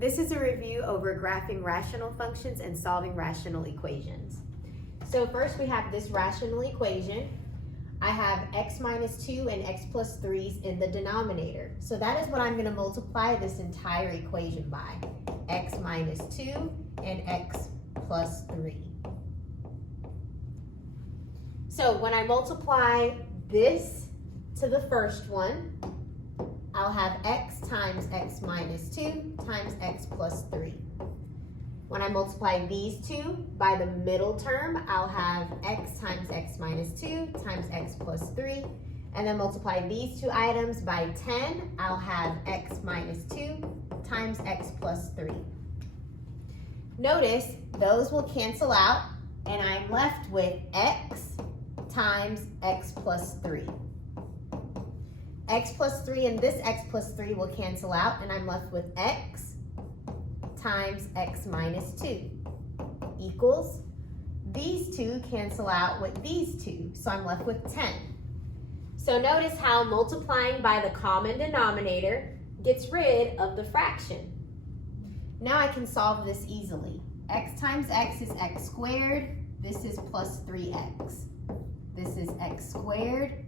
This is a review over graphing rational functions and solving rational equations. So first we have this rational equation. I have x minus 2 and x plus 3's in the denominator. So that is what I'm going to multiply this entire equation by. X minus 2 and x plus 3. So when I multiply this to the first one, I'll have x times x minus 2 times x plus 3. When I multiply these two by the middle term, I'll have x times x minus 2 times x plus 3. And then multiply these two items by 10, I'll have x minus 2 times x plus 3. Notice those will cancel out, and I'm left with x times x plus 3. X plus 3 and this x plus 3 will cancel out, and I'm left with x times x minus 2 equals, these two cancel out with these two, so I'm left with 10. So notice how multiplying by the common denominator gets rid of the fraction. Now I can solve this easily. X times x is x squared. This is plus 3x. This is x squared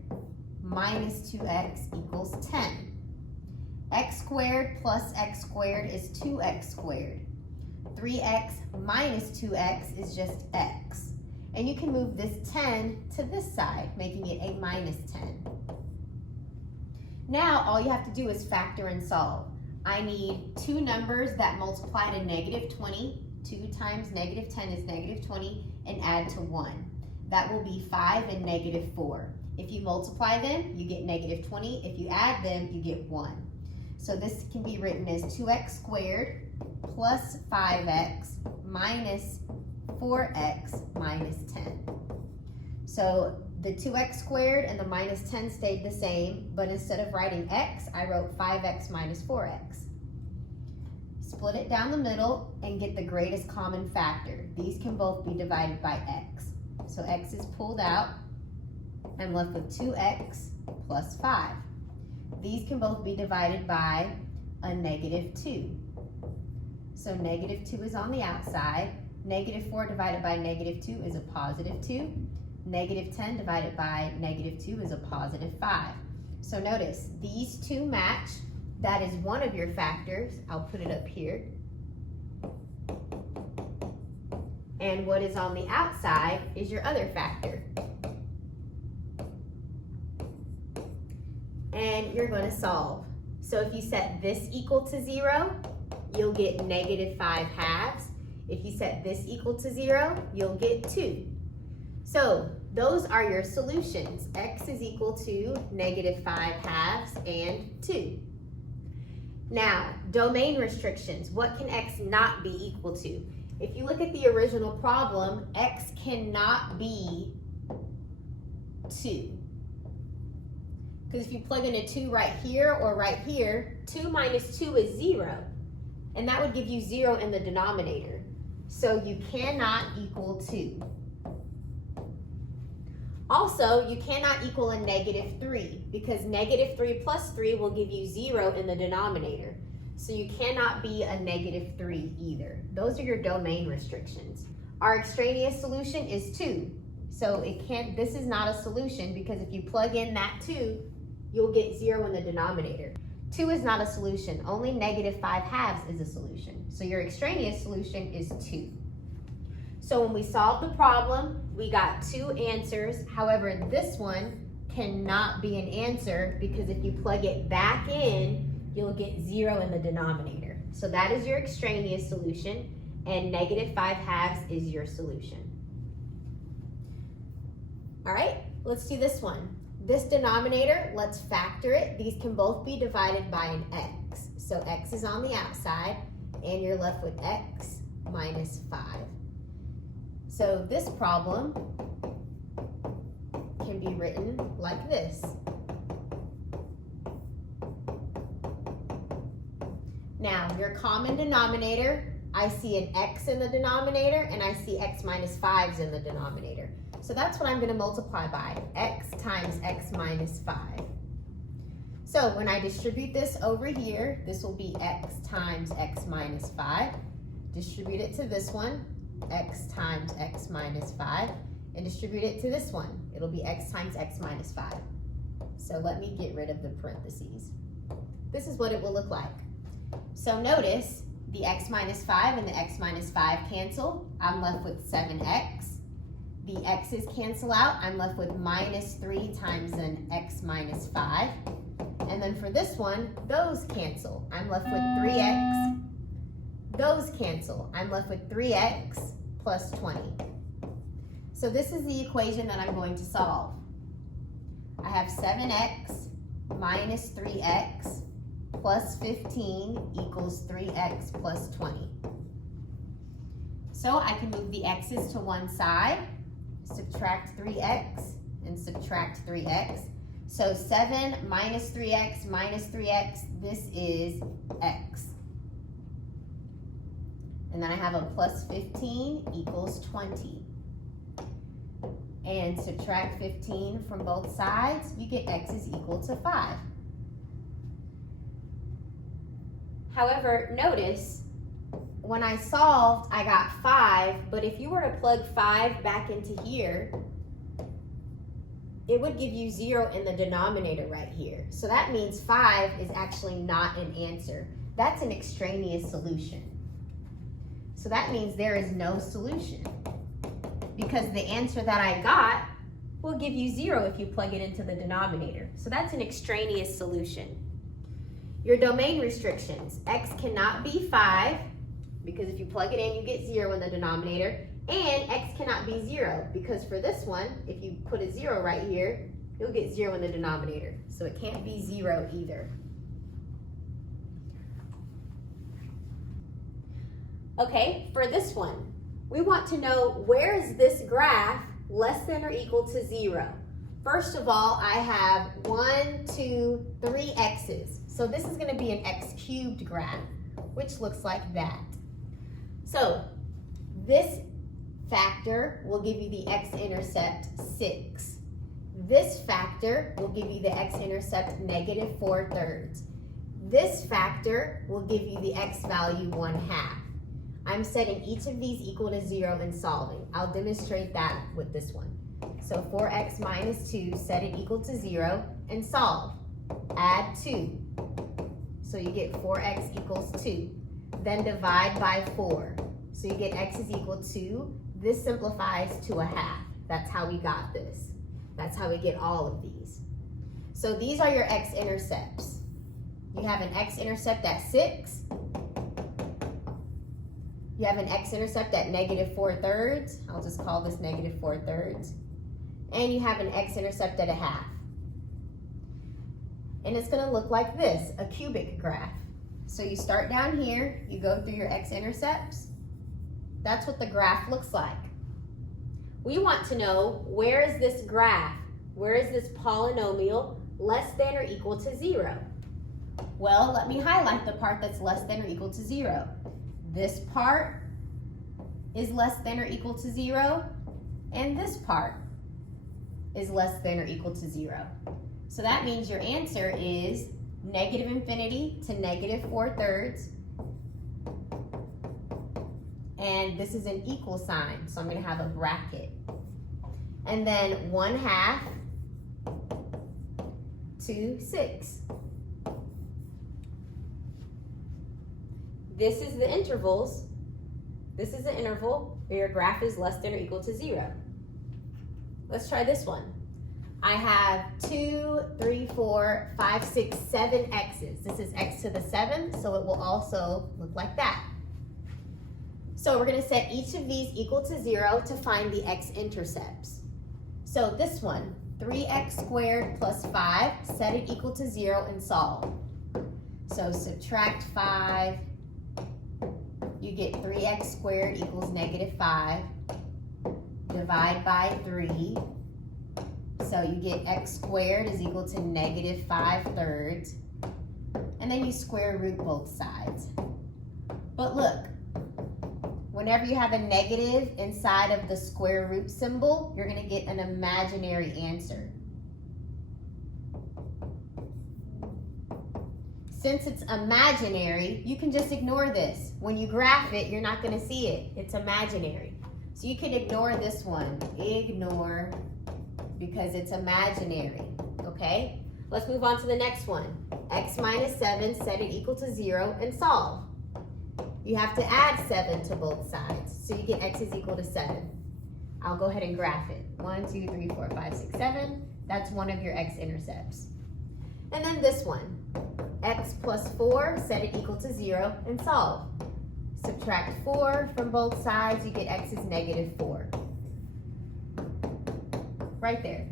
minus 2x equals 10. X squared plus x squared is 2x squared. 3x minus 2x is just x. And you can move this 10 to this side, making it a minus 10. Now all you have to do is factor and solve. I need two numbers that multiply to negative 20. 2 times negative 10 is negative 20, and add to 1. That will be 5 and negative 4. If you multiply them, you get negative 20. If you add them, you get 1. So this can be written as 2x squared plus 5x minus 4x minus 10. So the 2x squared and the minus 10 stayed the same, but instead of writing x, I wrote 5x minus 4x. Split it down the middle and get the greatest common factor. These can both be divided by x. So x is pulled out. I'm left with 2x plus 5. These can both be divided by a negative 2. So negative 2 is on the outside. Negative 4 divided by negative 2 is a positive 2. Negative 10 divided by negative 2 is a positive 5. So notice, these two match. That is one of your factors. I'll put it up here. And what is on the outside is your other factor. And you're going to solve. So if you set this equal to 0, you'll get negative 5 halves. If you set this equal to 0, you'll get 2. So those are your solutions. X is equal to negative 5 halves and 2. Now, domain restrictions. What can x not be equal to? If you look at the original problem, x cannot be 2. Because if you plug in a 2 right here or right here, 2 minus 2 is 0. And that would give you 0 in the denominator. So you cannot equal 2. Also, you cannot equal a negative 3 because negative 3 plus 3 will give you 0 in the denominator. So you cannot be a negative 3 either. Those are your domain restrictions. Our extraneous solution is 2. So this is not a solution because if you plug in that 2, you'll get 0 in the denominator. 2 is not a solution. Only negative 5 halves is a solution. So your extraneous solution is 2. So when we solved the problem, we got 2 answers. However, this one cannot be an answer because if you plug it back in, you'll get 0 in the denominator. So that is your extraneous solution, and negative 5 halves is your solution. All right, let's do this one. This denominator, let's factor it. These can both be divided by an x. So x is on the outside, and you're left with x minus 5. So this problem can be written like this. Now, your common denominator, I see an x in the denominator, and I see x minus 5's in the denominator. So that's what I'm going to multiply by, x times x minus 5. So when I distribute this over here, this will be x times x minus 5. Distribute it to this one, x times x minus 5. And distribute it to this one. It'll be x times x minus 5. So let me get rid of the parentheses. This is what it will look like. So notice the x minus 5 and the x minus 5 cancel. I'm left with 7x. The x's cancel out. I'm left with minus 3 times an x minus 5. And then for this one, those cancel. I'm left with 3x. Those cancel. I'm left with 3x plus 20. So this is the equation that I'm going to solve. I have 7x minus 3x plus 15 equals 3x plus 20. So I can move the x's to one side, subtract 3x, and subtract 3x. So 7 minus 3x minus 3x, this is x. And then I have a plus 15 equals 20. And subtract 15 from both sides, you get x is equal to 5. However, notice, when I solved, I got 5, but if you were to plug 5 back into here, it would give you 0 in the denominator right here. So that means 5 is actually not an answer. That's an extraneous solution. So that means there is no solution, because the answer that I got will give you 0 if you plug it into the denominator. So that's an extraneous solution. Your domain restrictions: x cannot be 5, because if you plug it in, you get 0 in the denominator, and x cannot be 0, because for this one, if you put a 0 right here, you'll get 0 in the denominator. So it can't be 0 either. Okay, for this one, we want to know, where is this graph less than or equal to 0? First of all, I have 1, 2, 3 x's. So this is going to be an x cubed graph, which looks like that. So this factor will give you the x-intercept 6. This factor will give you the x-intercept negative 4/3. This factor will give you the x value 1/2. I'm setting each of these equal to 0 and solving. I'll demonstrate that with this one. So 4x minus 2, set it equal to 0 and solve. Add 2. So you get 4x equals 2. Then divide by 4. So you get x is equal to, this simplifies to 1/2. That's how we got this. That's how we get all of these. So these are your x-intercepts. You have an x-intercept at 6. You have an x-intercept at negative 4/3. I'll just call this negative 4/3. And you have an x-intercept at 1/2. And it's going to look like this, a cubic graph. So you start down here, you go through your x-intercepts. That's what the graph looks like. We want to know, where is this graph? Where is this polynomial less than or equal to 0? Well, let me highlight the part that's less than or equal to 0. This part is less than or equal to 0, and this part is less than or equal to 0. So that means your answer is negative infinity to negative 4/3. And this is an equal sign, so I'm going to have a bracket. And then 1/2 to 6. This is the intervals. This is the interval where your graph is less than or equal to 0. Let's try this one. I have 2, 3, 4, 5, 6, 7 x's. This is x to the 7th, so it will also look like that. So we're going to set each of these equal to 0 to find the x-intercepts. So this one, 3x squared plus 5, set it equal to 0 and solve. So subtract 5, you get 3x squared equals negative 5. Divide by 3. So you get x squared is equal to negative 5/3. And then you square root both sides. But look, whenever you have a negative inside of the square root symbol, you're going to get an imaginary answer. Since it's imaginary, you can just ignore this. When you graph it, you're not going to see it. It's imaginary. So you can ignore this one. Ignore, because it's imaginary, okay? Let's move on to the next one. X minus 7, set it equal to 0, and solve. You have to add 7 to both sides, so you get x is equal to 7. I'll go ahead and graph it. 1, 2, 3, 4, 5, 6, 7. That's one of your x-intercepts. And then this one. X plus 4, set it equal to 0, and solve. Subtract 4 from both sides, you get x is negative 4. Right there.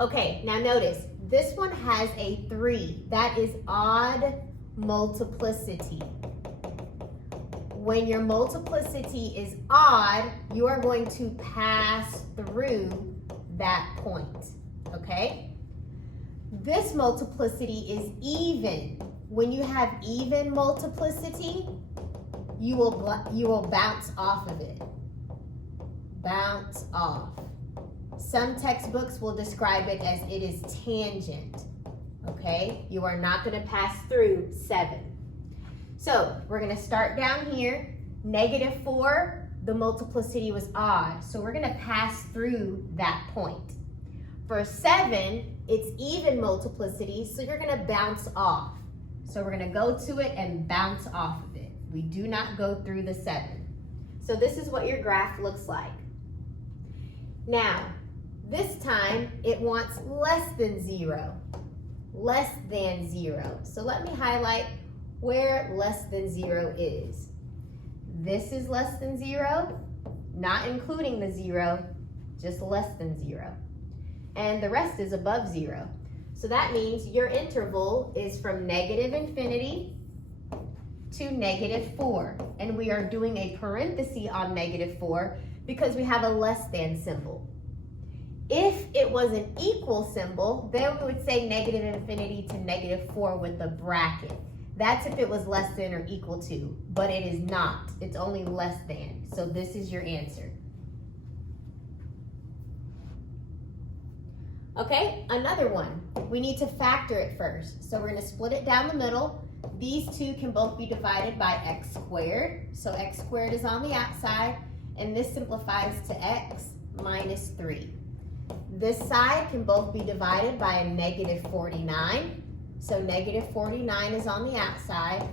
Okay, now notice, this one has a 3. That is odd multiplicity. When your multiplicity is odd, you are going to pass through that point, okay? This multiplicity is even. When you have even multiplicity, you will bounce off of it. Bounce off. Some textbooks will describe it as it is tangent, okay? You are not going to pass through 7. So we're going to start down here. Negative 4, the multiplicity was odd, so we're going to pass through that point. For 7, it's even multiplicity, so you're going to bounce off. So we're going to go to it and bounce off of it. We do not go through the 7. So this is what your graph looks like. Now, this time it wants less than 0. Less than 0. So let me highlight where less than 0 is. This is less than 0, not including the 0, just less than 0. And the rest is above 0. So that means your interval is from negative infinity to negative 4. And we are doing a parenthesis on negative 4 because we have a less than symbol. If it was an equal symbol, then we would say negative infinity to negative 4 with a bracket. That's if it was less than or equal to, but it is not. It's only less than. So this is your answer. Okay, another one. We need to factor it first. So we're going to split it down the middle. These two can both be divided by x squared. So x squared is on the outside, and this simplifies to x minus 3. This side can both be divided by a negative 49. So negative 49 is on the outside.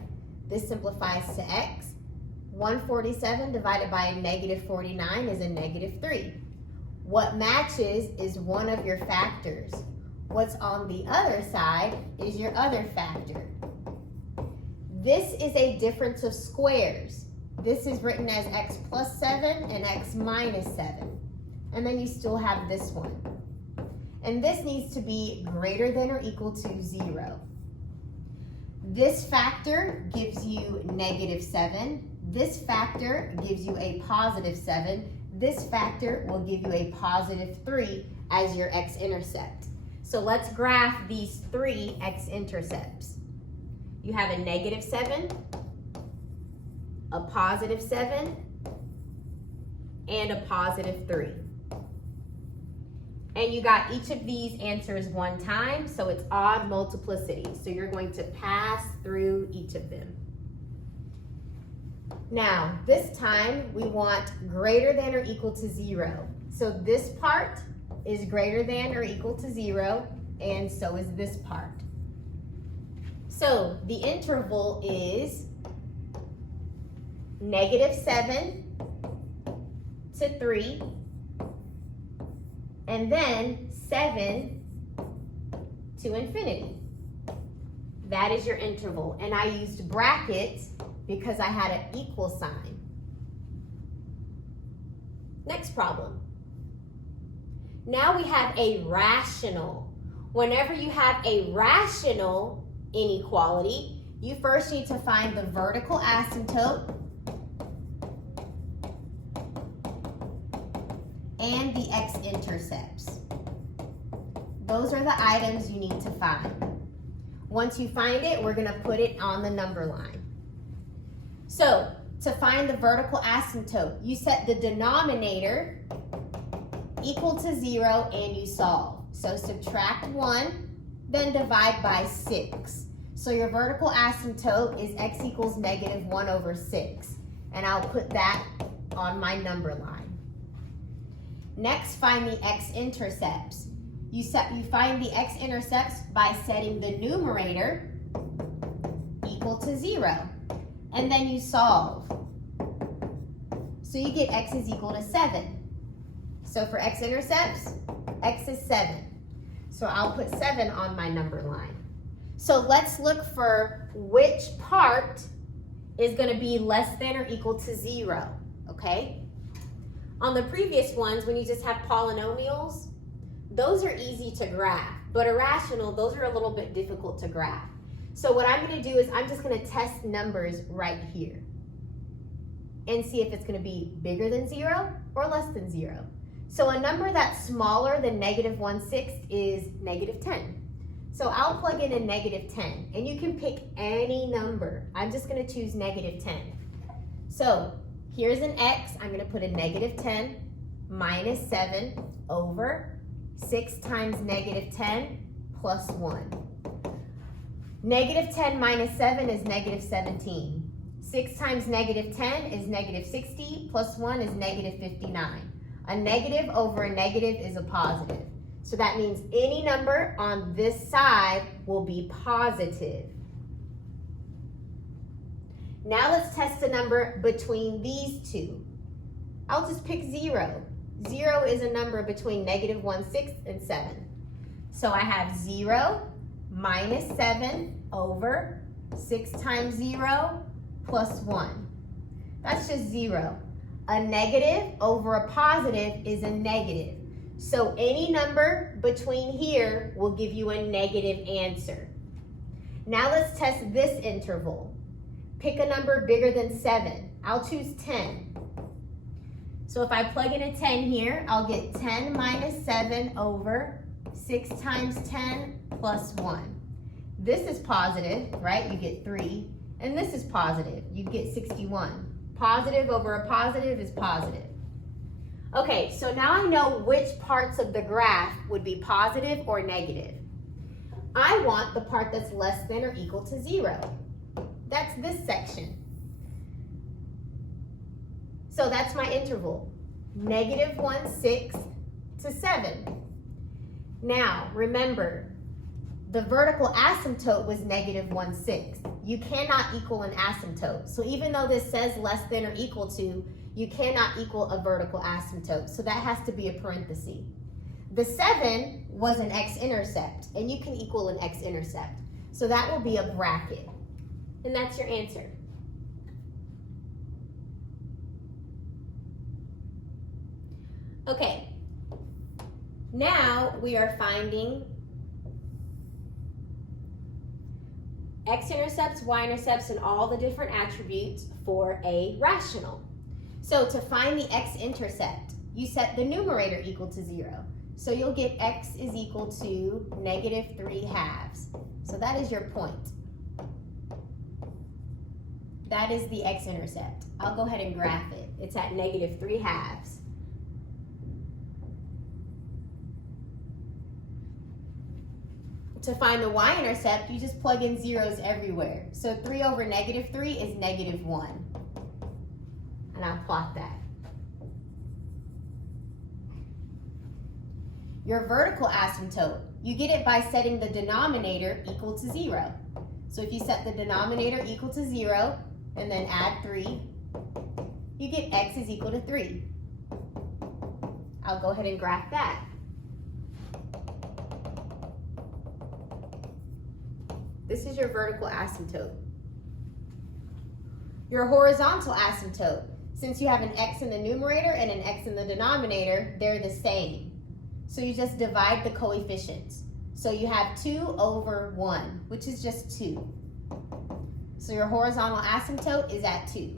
This simplifies to x. 147 divided by a negative 49 is a negative 3. What matches is one of your factors. What's on the other side is your other factor. This is a difference of squares. This is written as x plus 7 and x minus 7. And then you still have this one. And this needs to be greater than or equal to 0. This factor gives you negative 7. This factor gives you a positive 7. This factor will give you a positive 3 as your x-intercept. So let's graph these 3 x-intercepts. You have a negative 7, a positive 7, and a positive 3. And you got each of these answers one time, so it's odd multiplicity. So you're going to pass through each of them. Now, this time we want greater than or equal to 0. So this part is greater than or equal to 0, and so is this part. So the interval is negative 7 to 3, and then 7 to infinity. That is your interval. And I used brackets because I had an equal sign. Next problem. Now we have a rational. Whenever you have a rational inequality, you first need to find the vertical asymptote and the x-intercepts. Those are the items you need to find. Once you find it, we're going to put it on the number line. So, to find the vertical asymptote, you set the denominator equal to 0 and you solve. So subtract 1, then divide by 6. So your vertical asymptote is x equals negative 1 over 6. And I'll put that on my number line. Next, find the x-intercepts. You find the x-intercepts by setting the numerator equal to 0. And then you solve. So you get x is equal to 7. So for x-intercepts, x is 7. So I'll put 7 on my number line. So let's look for which part is going to be less than or equal to 0, okay? On the previous ones, when you just have polynomials, those are easy to graph, but irrational, those are a little bit difficult to graph. So what I'm going to do is I'm just going to test numbers right here and see if it's going to be bigger than 0 or less than 0. So a number that's smaller than negative 1/6 is negative 10. So I'll plug in a negative 10, and you can pick any number. I'm just going to choose negative 10. So here's an x. I'm going to put a negative 10 minus 7 over 6 times negative 10 plus 1. Negative 10 minus 7 is negative 17. 6 times negative 10 is negative 60, plus 1 is negative 59. A negative over a negative is a positive. So that means any number on this side will be positive. Now let's test a number between these two. I'll just pick 0. 0 is a number between negative 1/6 and 7. So I have 0 minus 7 over 6 times 0 plus 1. That's just 0. A negative over a positive is a negative. So any number between here will give you a negative answer. Now let's test this interval. Pick a number bigger than 7. I'll choose 10. So if I plug in a 10 here, I'll get 10 minus 7 over 6 times 10 plus 1. This is positive, right? You get 3. And this is positive. You get 61. Positive over a positive is positive. Okay, so now I know which parts of the graph would be positive or negative. I want the part that's less than or equal to 0. That's this section. So that's my interval, negative 1/6 to 7. Now, remember, the vertical asymptote was negative 1/6. You cannot equal an asymptote. So even though this says less than or equal to, you cannot equal a vertical asymptote. So that has to be a parenthesis. The 7 was an x-intercept, and you can equal an x-intercept. So that will be a bracket. And that's your answer. Okay. Now we are finding x-intercepts, y-intercepts, and all the different attributes for a rational. So to find the x-intercept, you set the numerator equal to 0. So you'll get x is equal to negative 3/2. So that is your point. That is the x-intercept. I'll go ahead and graph it. It's at negative 3/2. To find the y-intercept, you just plug in zeros everywhere. So 3 over negative 3 is negative 1. And I'll plot that. Your vertical asymptote, you get it by setting the denominator equal to 0. So if you set the denominator equal to 0 and then add 3, you get x is equal to 3. I'll go ahead and graph that. This is your vertical asymptote. Your horizontal asymptote, since you have an x in the numerator and an x in the denominator, they're the same. So you just divide the coefficients. So you have 2 over 1, which is just 2. So your horizontal asymptote is at 2.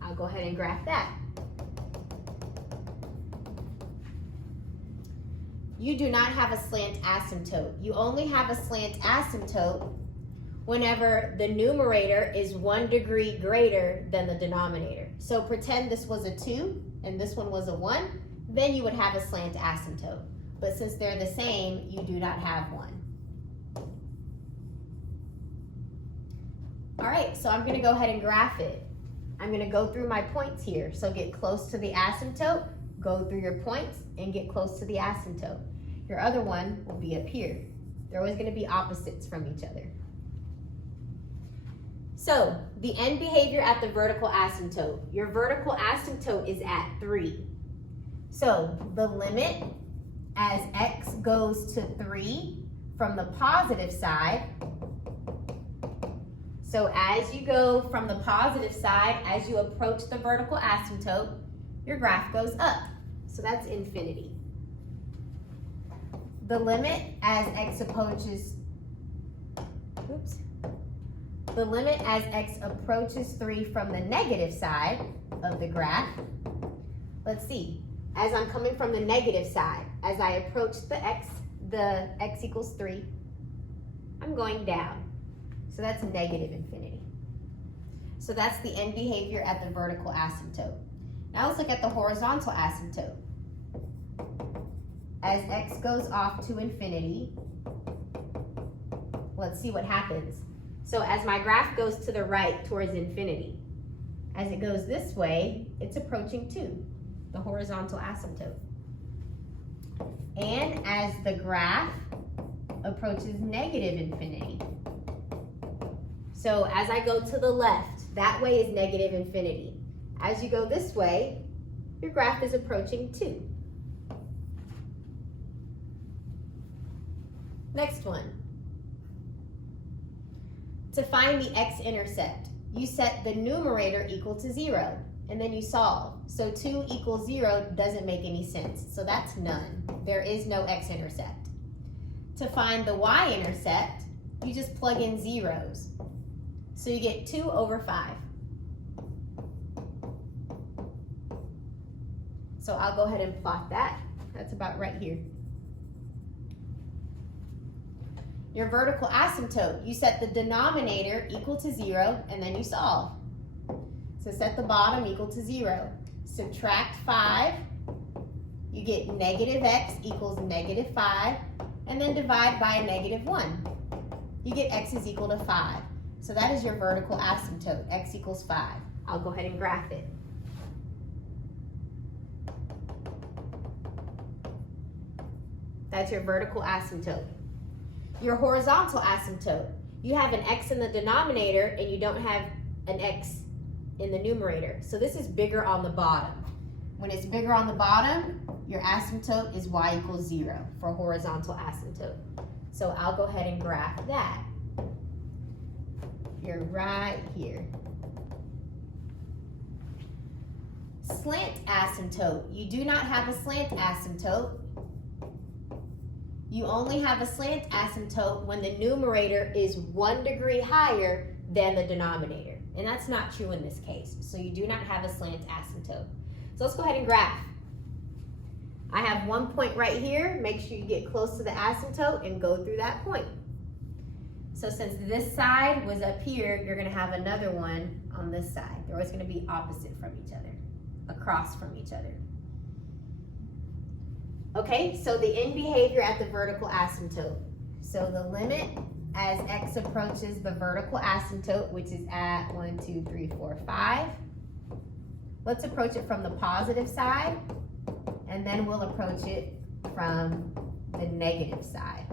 I'll go ahead and graph that. You do not have a slant asymptote. You only have a slant asymptote whenever the numerator is 1 degree greater than the denominator. So pretend this was a 2 and this one was a 1, then you would have a slant asymptote. But since they're the same, you do not have one. All right, so I'm gonna go ahead and graph it. I'm gonna go through my points here. So get close to the asymptote, go through your points, and get close to the asymptote. Your other one will be up here. They're always gonna be opposites from each other. So the end behavior at the vertical asymptote. Your vertical asymptote is at 3. So the limit as x goes to 3 from the positive side. So as you go from the positive side, as you approach the vertical asymptote, your graph goes up. So that's infinity. The limit as x approaches, the limit as x approaches 3 from the negative side of the graph. Let's see. As I'm coming from the negative side, as I approach the x equals 3, I'm going down. So that's negative infinity. So that's the end behavior at the vertical asymptote. Now let's look at the horizontal asymptote. As x goes off to infinity, let's see what happens. So as my graph goes to the right towards infinity, as it goes this way, it's approaching 2, the horizontal asymptote. And as the graph approaches negative infinity, so as I go to the left, that way is negative infinity. As you go this way, your graph is approaching 2. Next one. To find the x-intercept, you set the numerator equal to 0, and then you solve. So 2 equals 0 doesn't make any sense, so that's none. There is no x-intercept. To find the y-intercept, you just plug in zeros. So you get 2 over 5. So I'll go ahead and plot that. That's about right here. Your vertical asymptote, you set the denominator equal to 0, and then you solve. So set the bottom equal to 0. Subtract 5, you get negative x equals negative 5, and then divide by a negative 1. You get x is equal to 5. So that is your vertical asymptote, x equals 5. I'll go ahead and graph it. That's your vertical asymptote. Your horizontal asymptote, you have an x in the denominator and you don't have an x in the numerator. So this is bigger on the bottom. When it's bigger on the bottom, your asymptote is y equals 0 for horizontal asymptote. So I'll go ahead and graph that. You're right here. Slant asymptote. You do not have a slant asymptote. You only have a slant asymptote when the numerator is 1 degree higher than the denominator. And that's not true in this case. So you do not have a slant asymptote. So let's go ahead and graph. I have one point right here. Make sure you get close to the asymptote and go through that point. So since this side was up here, you're going to have another one on this side. They're always going to be opposite from each other, across from each other. Okay, so the end behavior at the vertical asymptote. So the limit as x approaches the vertical asymptote, which is at 1, 2, 3, 4, 5. Let's approach it from the positive side, and then we'll approach it from the negative side.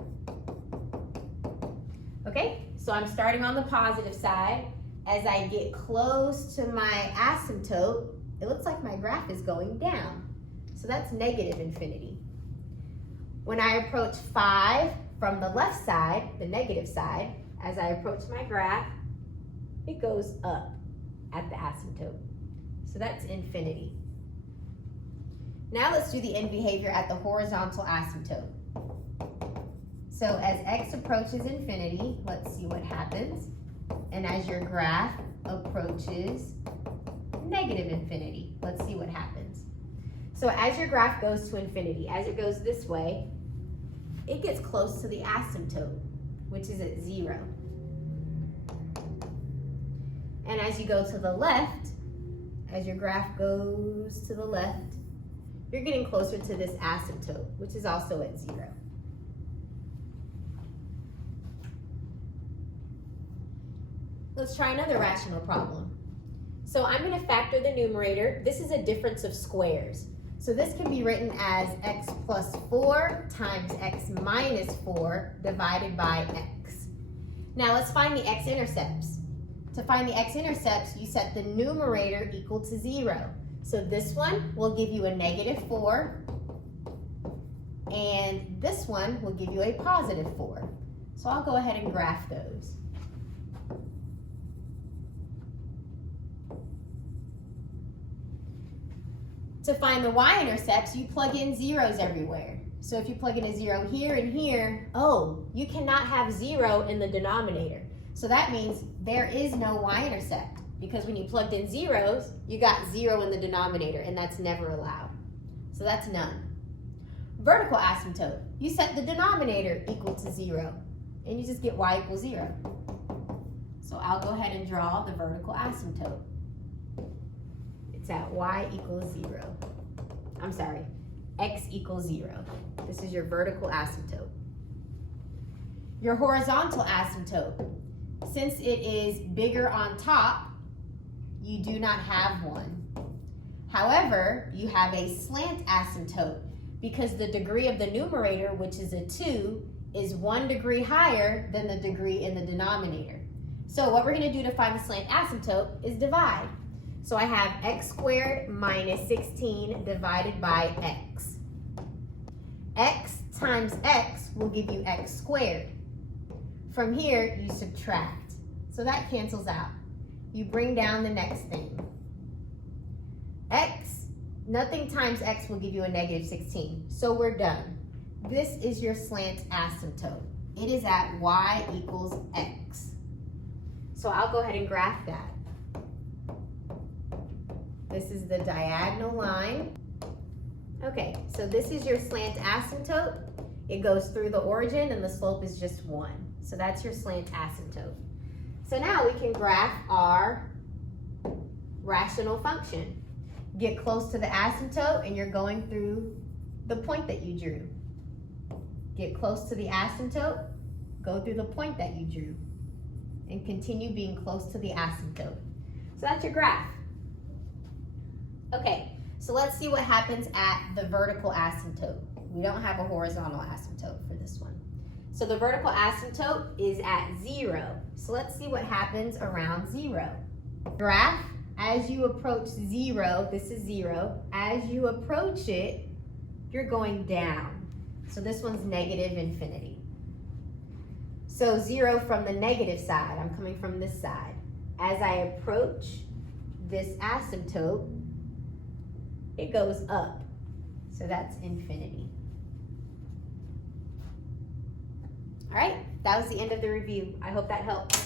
Okay, so I'm starting on the positive side. As I get close to my asymptote, it looks like my graph is going down. So that's negative infinity. When I approach 5 from the left side, the negative side, as I approach my graph, it goes up at the asymptote. So that's infinity. Now let's do the end behavior at the horizontal asymptote. So as x approaches infinity, let's see what happens. And as your graph approaches negative infinity, let's see what happens. So as your graph goes to infinity, as it goes this way, it gets close to the asymptote, which is at 0. And as you go to the left, as your graph goes to the left, you're getting closer to this asymptote, which is also at 0. Let's try another rational problem. So I'm going to factor the numerator. This is a difference of squares. So this can be written as x plus 4 times x minus 4 divided by x. Now let's find the x-intercepts. To find the x-intercepts, you set the numerator equal to 0. So this one will give you a -4, and this one will give you a +4. So I'll go ahead and graph those. To find the y-intercepts, you plug in zeros everywhere. So if you plug in a 0 here and here, oh, you cannot have 0 in the denominator. So that means there is no y-intercept, because when you plugged in zeros, you got 0 in the denominator, and that's never allowed. So that's none. Vertical asymptote, you set the denominator equal to 0, and you just get y equals 0. So I'll go ahead and draw the vertical asymptote. It's at y equals 0. I'm sorry, x equals 0. This is your vertical asymptote. Your horizontal asymptote, since it is bigger on top, you do not have one. However, you have a slant asymptote because the degree of the numerator, which is a 2, is 1 degree higher than the degree in the denominator. So what we're going to do to find the slant asymptote is divide. So I have x squared minus 16 divided by x. X times x will give you x squared. From here, you subtract. So that cancels out. You bring down the next thing. X, nothing times x will give you a -16. So we're done. This is your slant asymptote. It is at y equals x. So I'll go ahead and graph that. This is the diagonal line. Okay, so this is your slant asymptote. It goes through the origin and the slope is just 1. So that's your slant asymptote. So now we can graph our rational function. Get close to the asymptote and you're going through the point that you drew. Get close to the asymptote, go through the point that you drew, and continue being close to the asymptote. So that's your graph. Okay, so let's see what happens at the vertical asymptote. We don't have a horizontal asymptote for this one. So the vertical asymptote is at 0. So let's see what happens around 0. Graph, as you approach 0, this is 0. As you approach it, you're going down. So this one's -infinity. So 0 from the negative side, I'm coming from this side. As I approach this asymptote, it goes up. So that's infinity. All right, that was the end of the review. I hope that helped.